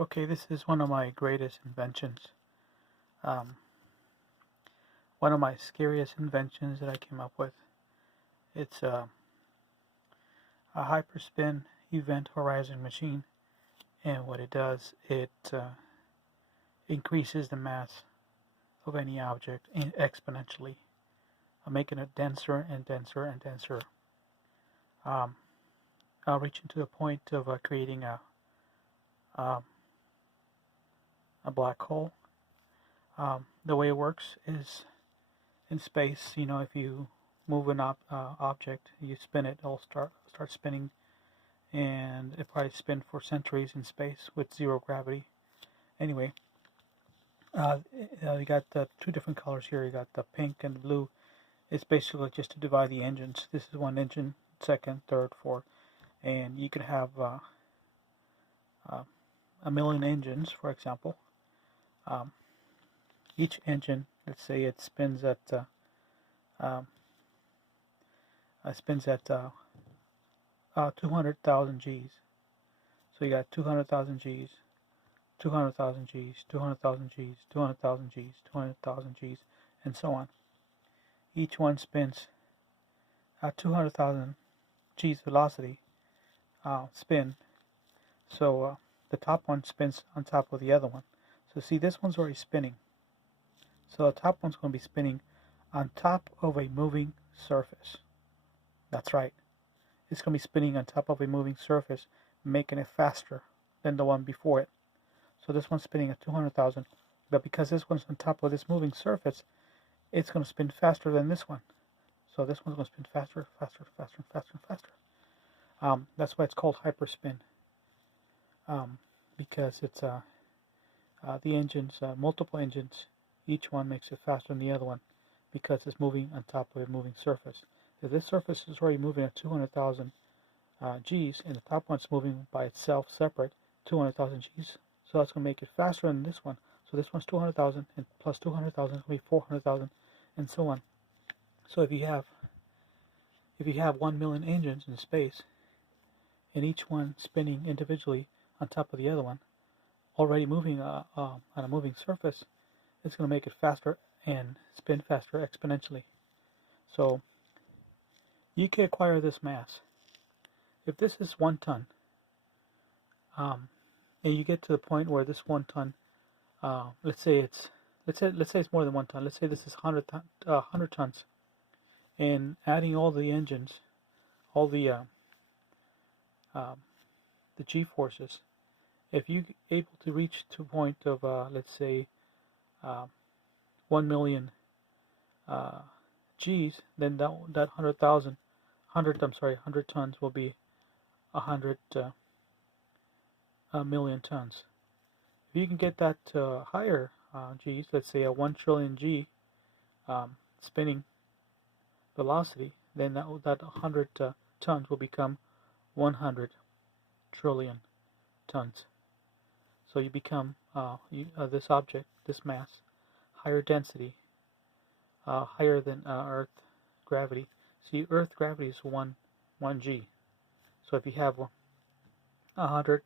Okay, this is one of my greatest inventions. Um, One of my scariest inventions that I came up with. It's a hyperspin event horizon machine, and what it does, it increases the mass of any object exponentially, making it denser and denser and denser, um, reaching to the point of creating um, a black hole. The way it works is in space. If you move an object, you spin it, it'll start spinning, and it probably spin for centuries in space with zero gravity. Anyway, uh, you got the two different colors here. You got the pink and the blue. It's basically just to divide the engines. This is one engine, second, third, fourth, and you can have uh, a million engines, for example. Um, each engine, let's say it spins at um, 200,000 G's. So you got 200,000 G's, 200,000 G's, 200,000 G's, 200,000 G's, 200,000 G's, and so on. Each one spins at 200,000 G's velocity spin. So the top one spins on top of the other one. So see, this one's already spinning. So the top one's going to be spinning on top of a moving surface. That's right. It's going to be spinning on top of a moving surface, making it faster than the one before it. So this one's spinning at 200,000, but because this one's on top of this moving surface, it's going to spin faster than this one. So this one's going to spin faster, faster, faster, faster, and faster. That's why it's called hyperspin, because it's the engines, multiple engines, each one makes it faster than the other one because it's moving on top of a moving surface. If this surface is already moving at 200,000 G's and the top one's moving by itself separate, 200,000 G's, so that's going to make it faster than this one. So this one's 200,000 and plus 200,000 is going to be 400,000 and so on. So if you have 1 million engines in space and each one spinning individually on top of the other one, already moving on a moving surface, it's going to make it faster and spin faster exponentially. So you can acquire this mass. If this is 1 ton, and you get to the point where this 1 ton, let's say it's more than 1 ton. Let's say this is 100 tons, and adding all the engines, all the G forces. If you're able to reach to a point of let's say 1 million G's, then that 100 tons will be 100 million tons. If you can get that to higher G's, let's say a 1 trillion G spinning velocity, then that 100 tons will become 100 trillion tons. So you become this object, this mass, higher density, higher than Earth gravity. See, Earth gravity is 1 G. So if you have 100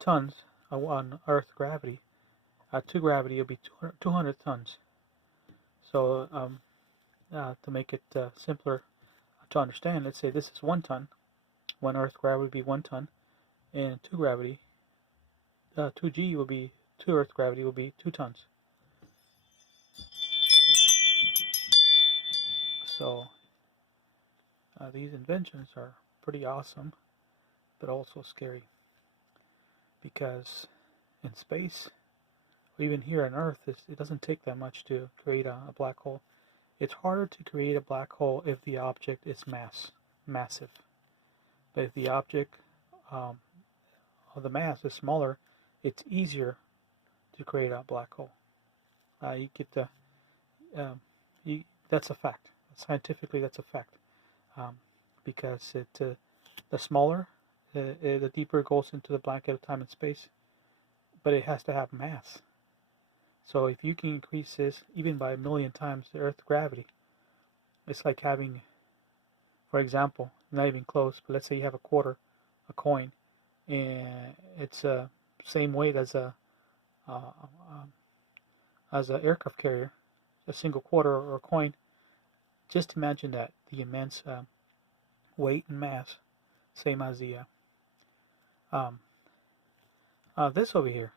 tons on Earth gravity, to gravity it'll be 200 tons. So to make it simpler to understand, let's say this is 1 ton. 1 Earth gravity would be 1 ton, and 2 gravity, 2 Earth gravity will be 2 tons. So these inventions are pretty awesome, but also scary, because in space, or even here on Earth, it doesn't take that much to create a black hole. It's harder to create a black hole if the object is massive. But if the object of the mass is smaller, it's easier to create a black hole. You get that's a fact. Scientifically, that's a fact. Because the smaller, the deeper it goes into the blanket of time and space, but it has to have mass. So if you can increase this even by 1 million times the Earth's gravity, it's like having, for example, not even close, but let's say you have a coin, and it's same weight as a aircraft carrier, a single quarter or a coin. Just imagine that, the immense weight and mass, same as the this over here.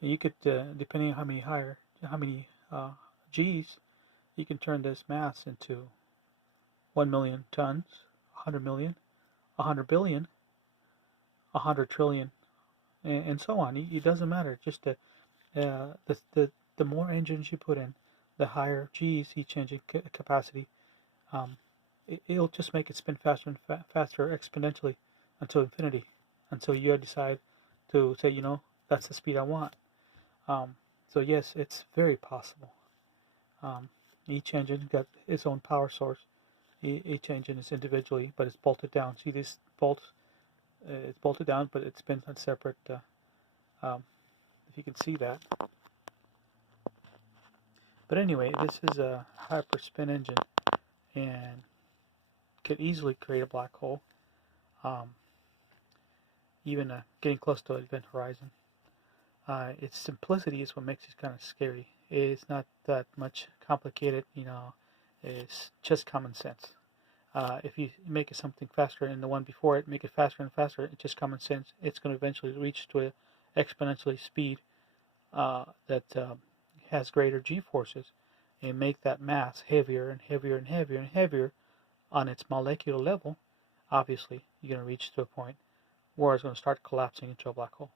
You could, depending on how many G's, you can turn this mass into 1 million tons, 100 million, 100 billion, 100 trillion, and so on. It doesn't matter. Just the more engines you put in, the higher G's each engine capacity. It'll just make it spin faster and faster exponentially until infinity, until you decide to say, that's the speed I want. So yes, it's very possible. Each engine got its own power source. Each engine is individually, but it's bolted down. See these bolts? It's bolted down, but it spins on separate. If you can see that. But anyway, this is a hyperspin engine, and could easily create a black hole. Even getting close to event horizon. Its simplicity is what makes it kind of scary. It's not that much complicated, it's just common sense. If you make it something faster than the one before it, make it faster and faster, it's just common sense. It's going to eventually reach to an exponentially speed that has greater g-forces, and make that mass heavier and heavier and heavier and heavier on its molecular level. Obviously, you're going to reach to a point where it's going to start collapsing into a black hole.